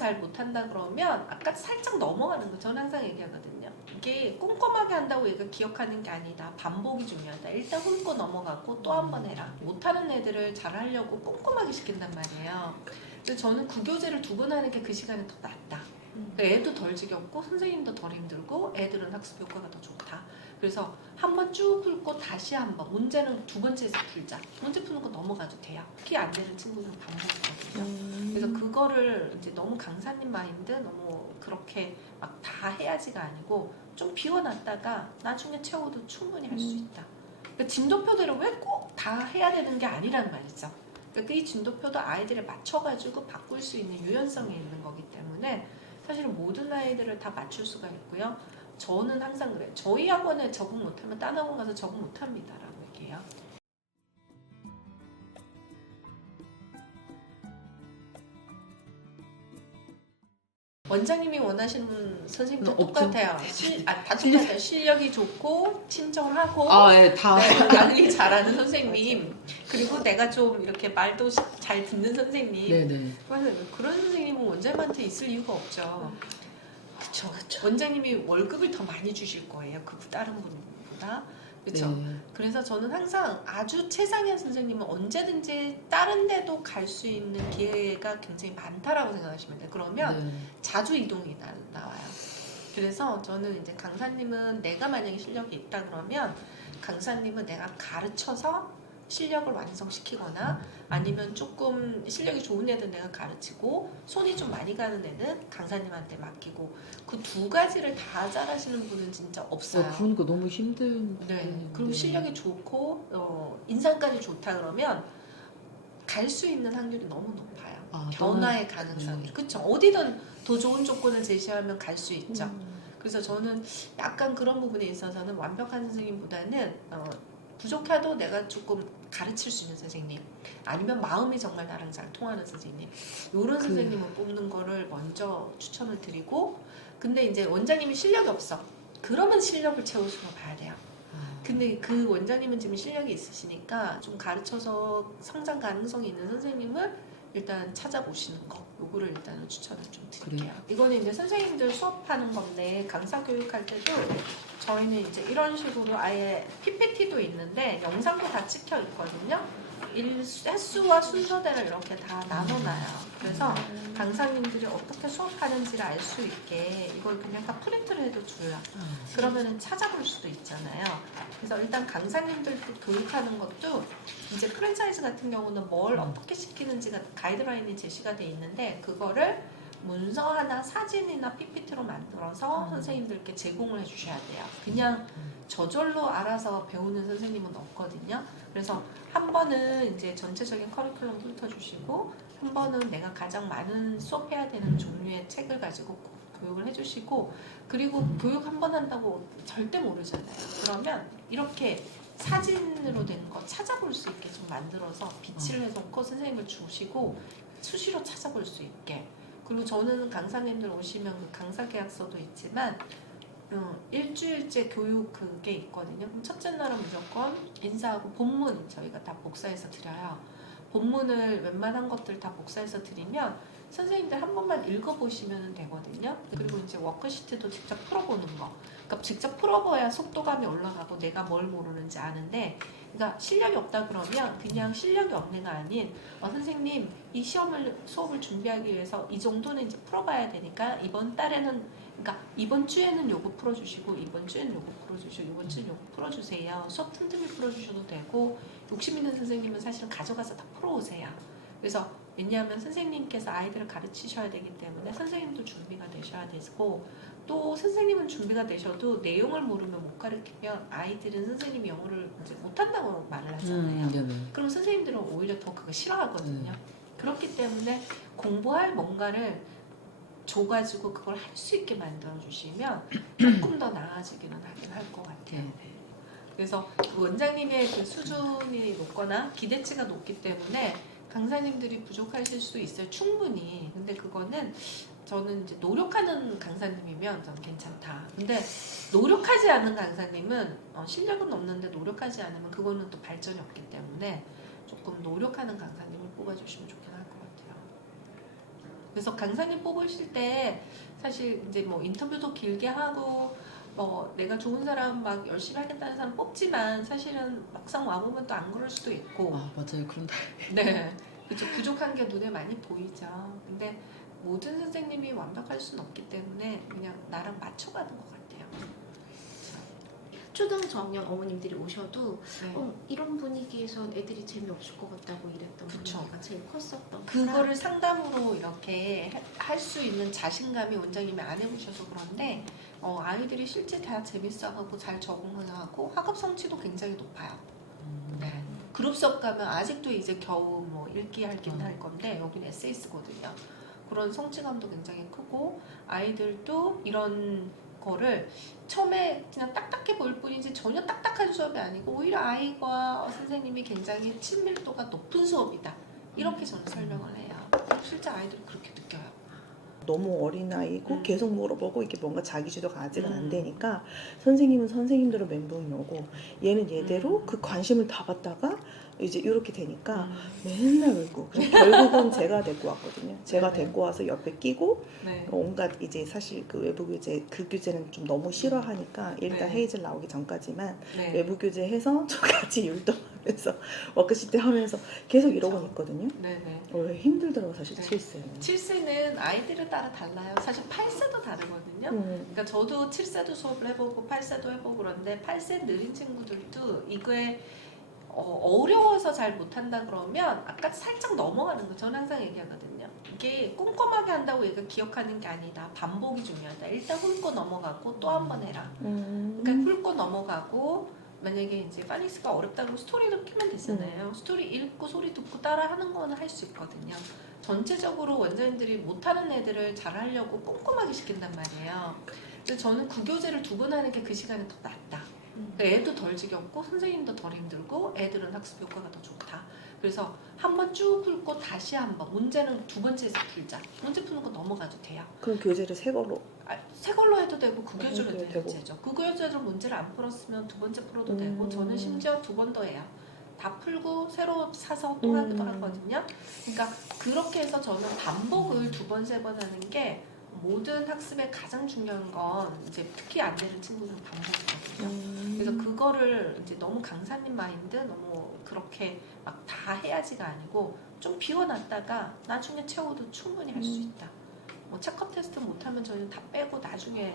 잘 못한다 그러면 아까 살짝 넘어가는 거 저는 항상 얘기하거든요. 이게 꼼꼼하게 한다고 얘가 기억하는 게 아니다. 반복이 중요하다. 일단 훑고 넘어가고 또 한 번 해라. 못하는 애들을 잘하려고 꼼꼼하게 시킨단 말이에요. 그래서 저는 구교재를 2번 하는 게 그 시간이 더 낫다. 애도 덜 지겹고 선생님도 덜 힘들고 애들은 학습 효과가 더 좋다. 그래서 한번 쭉 훑고 다시 한번 문제는 2번째에서 풀자. 문제 푸는 거 넘어가도 돼요. 특히 안 되는 친구들은 반복이거든요. 그래서 그거를 이제 너무 강사님 마인드 너무 그렇게 막 다 해야지가 아니고 좀 비워놨다가 나중에 채워도 충분히 할 수 있다. 그러니까 진도표대로 왜 꼭 다 해야 되는 게 아니란 말이죠. 그러니까 이 진도표도 아이들에 맞춰가지고 바꿀 수 있는 유연성이 있는 거기 때문에 사실은 모든 아이들을 다 맞출 수가 있고요. 저는 항상 그래요. 저희 학원에 적응 못하면 딴 학원 가서 적응 못합니다 라고 얘기해요. 원장님이 원하시는 선생님도 똑같아요. 다 똑같아요. 실력이 좋고 신청을 하고 네, 다 강의 잘하는 선생님 그리고 내가 좀 이렇게 말도 잘 듣는 선생님. 네네. 그런 선생님은 원장님한테 있을 이유가 없죠. 그쵸. 원장님이 월급을 더 많이 주실 거예요. 그 다른 분보다. 그렇죠. 네. 그래서 저는 항상 아주 최상의 선생님은 언제든지 다른 데도 갈 수 있는 기회가 굉장히 많다라고 생각하시면 돼요. 그러면 네. 자주 이동이 나와요. 그래서 저는 이제 강사님은 내가 만약에 실력이 있다 그러면 강사님은 내가 가르쳐서 실력을 완성시키거나 아니면 조금 실력이 좋은 애들 내가 가르치고 손이 좀 많이 가는 애는 강사님한테 맡기고 그 2가지를 다 잘하시는 분은 진짜 없어요. 그러니까 너무 힘든. 네. 그리고 실력이 좋고 인상까지 좋다 그러면 갈 수 있는 확률이 너무 높아요. 변화의 가능성이. 그렇죠. 어디든 더 좋은 조건을 제시하면 갈 수 있죠. 그래서 저는 약간 그런 부분에 있어서는 완벽한 선생님보다는 부족해도 내가 조금 가르칠 수 있는 선생님 아니면 마음이 정말 나랑 잘 통하는 선생님 이런 선생님을 뽑는 거를 먼저 추천을 드리고 근데 이제 원장님이 실력이 없어 그러면 실력을 채우시러 가야 돼요. 근데 그 원장님은 지금 실력이 있으시니까 좀 가르쳐서 성장 가능성이 있는 선생님을 일단 찾아보시는 거 요거를 일단은 추천을 좀 드릴게요. 이거는 이제 선생님들 수업하는 건데 강사 교육할 때도 저희는 이제 이런 식으로 아예 PPT도 있는데 영상도 다 찍혀 있거든요. 횟수와 순서대로 이렇게 다 나눠놔요. 그래서 강사님들이 어떻게 수업하는지를 알 수 있게 이걸 그냥 다 프린트를 해도 줘요. 그러면은 찾아볼 수도 있잖아요. 그래서 일단 강사님들도 교육하는 것도 이제 프랜차이즈 같은 경우는 뭘 어떻게 시키는지가 가이드라인이 제시가 돼 있는데 그거를 문서 하나 사진이나 PPT로 만들어서 선생님들께 제공을 해주셔야 돼요. 그냥 저절로 알아서 배우는 선생님은 없거든요. 그래서 한 번은 이제 전체적인 커리큘럼 훑어주시고 한 번은 내가 가장 많은 수업해야 되는 종류의 책을 가지고 교육을 해주시고 그리고 교육 한 번 한다고 절대 모르잖아요. 그러면 이렇게 사진으로 된 거 찾아볼 수 있게 좀 만들어서 비치를 해놓고 선생님을 주시고 수시로 찾아볼 수 있게 그리고 저는 강사님들 오시면 그 강사 계약서도 있지만 일주일째 교육 그게 있거든요. 그럼 첫째 날은 무조건 인사하고 본문 저희가 다 복사해서 드려요. 본문을 웬만한 것들 다 복사해서 드리면 선생님들 한 번만 읽어보시면 되거든요. 그리고 이제 워크시트도 직접 풀어보는 거. 그러니까 직접 풀어봐야 속도감이 올라가고 내가 뭘 모르는지 아는데 그러니까 실력이 없다 그러면 그냥 실력이 없는가 아닌 선생님 이 수업을 준비하기 위해서 이 정도는 이제 풀어봐야 되니까 이번 달에는 그러니까 이번 주에는 요거 풀어주시고 이번 주에는 요거 풀어주시고 이번 주에는 요거 풀어주세요. 수업 틈틈이 풀어주셔도 되고 욕심 있는 선생님은 사실 가져가서 다 풀어오세요. 그래서 왜냐하면 선생님께서 아이들을 가르치셔야 되기 때문에 선생님도 준비가 되셔야 되고 또 선생님은 준비가 되셔도 내용을 모르면 못 가르치면 아이들은 선생님이 영어를 이제 못한다고 말을 하잖아요. 그럼 선생님들은 오히려 더 그거 싫어하거든요. 그렇기 때문에 공부할 뭔가를 줘가지고 그걸 할 수 있게 만들어 주시면 조금 더 나아지기는 하긴 할 것 같아요. 그래서 그 원장님의 그 수준이 높거나 기대치가 높기 때문에 강사님들이 부족하실 수도 있어요. 충분히. 근데 그거는 저는 이제 노력하는 강사님이면 저는 괜찮다. 근데 노력하지 않는 강사님은 실력은 없는데 노력하지 않으면 그거는 또 발전이 없기 때문에 조금 노력하는 강사님을 뽑아주시면 좋긴 할 것 같아요. 그래서 강사님 뽑으실 때 사실 이제 뭐 인터뷰도 길게 하고 뭐 내가 좋은 사람 막 열심히 하겠다는 사람 뽑지만 사실은 막상 와보면 또 안 그럴 수도 있고. 아 맞아요. 그런데 네, 그죠. 부족한 게 눈에 많이 보이죠. 근데 모든 선생님이 완벽할 수는 없기 때문에 그냥 나랑 맞춰가는 것 같아요. 초등 저학년 어머님들이 오셔도 네. 이런 분위기에선 애들이 재미없을 것 같다고 이랬던 그쵸. 분위기가 제일 컸었던 그거를 상담으로 이렇게 할 수 있는 자신감이 원장님이 안 해보셔서 그런데 아이들이 실제 다 재밌어하고 잘 적응하고 학업 성취도 굉장히 높아요. 네. 그룹 수업 가면 아직도 이제 겨우 뭐 읽기 할긴 할 건데 여기는 에세이 쓰거든요. 그런 성취감도 굉장히 크고 아이들도 이런 거를 처음에 그냥 딱딱해 보일 뿐이지 전혀 딱딱한 수업이 아니고 오히려 아이와 선생님이 굉장히 친밀도가 높은 수업이다. 이렇게 저는 설명을 해요. 실제 아이들이 그렇게 느껴요. 너무 어린아이고 계속 물어보고 이게 뭔가 자기주도가 아직은 안 음. 되니까 선생님은 선생님대로 멘붕이 오고 얘는 얘대로 그 관심을 다 받다가 이제 이렇게 되니까 맨날 울고 그래서 결국은 제가 데리고 왔거든요. 제가 네네. 데리고 와서 옆에 끼고 네. 온갖 이제 사실 그 외부 교재 그 교재는 좀 너무 싫어하니까 일단 네. 헤이즐 나오기 전까지만 네. 외부 교재 해서 저 같이 율동하면서 워크시트 하면서 계속 이러고 그쵸. 있거든요. 네네. 힘들더라고 사실 네. 7세는. 7세는 아이들에 따라 달라요. 사실 8세도 다르거든요. 그러니까 저도 7세도 수업을 해보고 8세도 해보고 그런데 8세 느린 친구들도 이거에 어려워서 잘 못한다 그러면 아까 살짝 넘어가는 거 저는 항상 얘기하거든요. 이게 꼼꼼하게 한다고 얘가 기억하는 게 아니다. 반복이 중요하다. 일단 훑고 넘어가고 또 한 번 해라. 그러니까 훑고 넘어가고 만약에 이제 파닉스가 어렵다 그러면 스토리를 키면 되잖아요. 스토리 읽고 소리 듣고 따라 하는 거는 할 수 있거든요. 전체적으로 원장님들이 못하는 애들을 잘 하려고 꼼꼼하게 시킨단 말이에요. 그래서 저는 구교재를 2번 하는 게 그 시간이 더 낫다. 애도 덜 지겹고 선생님도 덜 힘들고 애들은 학습 효과가 더 좋다. 그래서 한번 쭉 훑고 다시 한번 문제는 2번째에서 풀자. 문제 푸는 거 넘어가도 돼요. 그럼 교재를 새 걸로 새 걸로 해도 되고 구교재로 해도 해도 되고. 되죠. 구교재로 문제를 안 풀었으면 2번째 풀어도 되고 저는 심지어 2번 더 해요. 다 풀고 새로 사서 또 하기도 하거든요. 그러니까 그렇게 해서 저는 반복을 2번, 3번 하는 게 모든 학습에 가장 중요한 건 이제 특히 안 되는 친구는 반복이거든요. 그래서 그거를 이제 너무 강사님 마인드 너무 그렇게 막 다 해야지가 아니고 좀 비워놨다가 나중에 채워도 충분히 할 수 있다. 뭐 체크업 테스트 못하면 저희는 다 빼고 나중에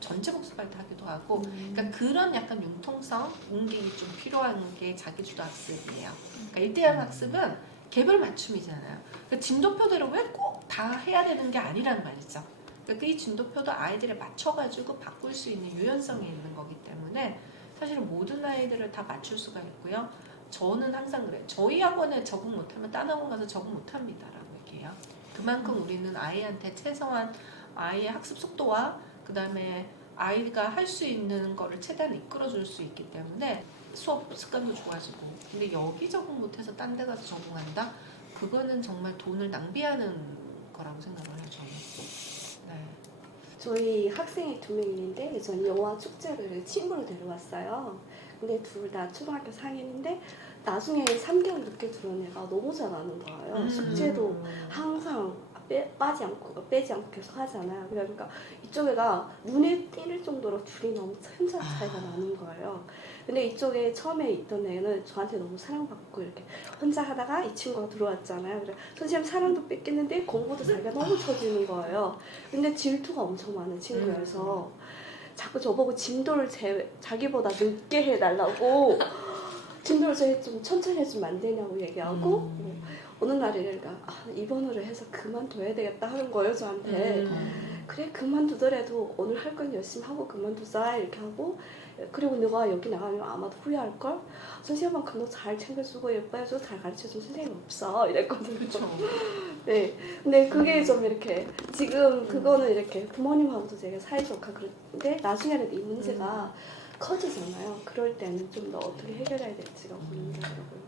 전체 복습할 때 하기도 하고 그러니까 그런 약간 융통성, 응객이 좀 필요한 게 자기주도 학습이에요. 그러니까 1대1 학습은 개별 맞춤이잖아요. 그러니까 진도표대로 왜 꼭 다 해야 되는 게 아니란 말이죠. 그러니까 이 진도표도 아이들에 맞춰가지고 바꿀 수 있는 유연성이 있는 거기 때문에 사실은 모든 아이들을 다 맞출 수가 있고요. 저는 항상 그래요. 저희 학원에 적응 못하면 딴 학원 가서 적응 못합니다 라고 얘기해요. 그만큼 우리는 아이한테 최소한 아이의 학습 속도와 그 다음에 아이가 할 수 있는 거를 최대한 이끌어줄 수 있기 때문에 수업 습관도 좋아지고 근데 여기 적응 못해서 딴 데 가서 적응한다? 그거는 정말 돈을 낭비하는 거라고 생각을 해요. 저는. 네. 저희 학생이 2명 있는데 전 영화 축제를 친구로 데려왔어요. 근데 둘 다 초등학교 4학년인데 나중에 3개월 늦게 들어온 애가 너무 잘하는 거예요. 숙제도 항상 빼지 않고 계속 하잖아요. 그러니까 이쪽 애가 눈에 띄를 정도로 둘이 너무 천차 차이가 나는 거예요. 근데 이쪽에 처음에 있던 애는 저한테 너무 사랑받고 이렇게 혼자 하다가 이 친구가 들어왔잖아요. 그래 선생님 사랑도 뺏겼는데 공부도 자기가 너무 쳐주는 거예요. 근데 질투가 엄청 많은 친구여서 자꾸 저보고 진도를 자기보다 늦게 해달라고 진도를 좀 천천히 해주면 안 되냐고 얘기하고 어느 날에 얘가 입원을 해서 그만둬야 되겠다 하는 거예요 저한테. 그래 그만두더라도 오늘 할 건 열심히 하고 그만두자 이렇게 하고 그리고 너가 여기 나가면 아마도 후회할걸? 선생님만큼 너 잘 챙겨주고 예뻐해주고 잘 가르쳐준 선생님 없어 이랬거든요. 그렇죠. 네, 근데 그게 좀 이렇게 지금 그거는 이렇게 부모님하고도 되게 사이좋고 그런데 나중에는 이 문제가 커지잖아요. 그럴 때는 좀 더 어떻게 해결해야 될지가 고민되더라고요.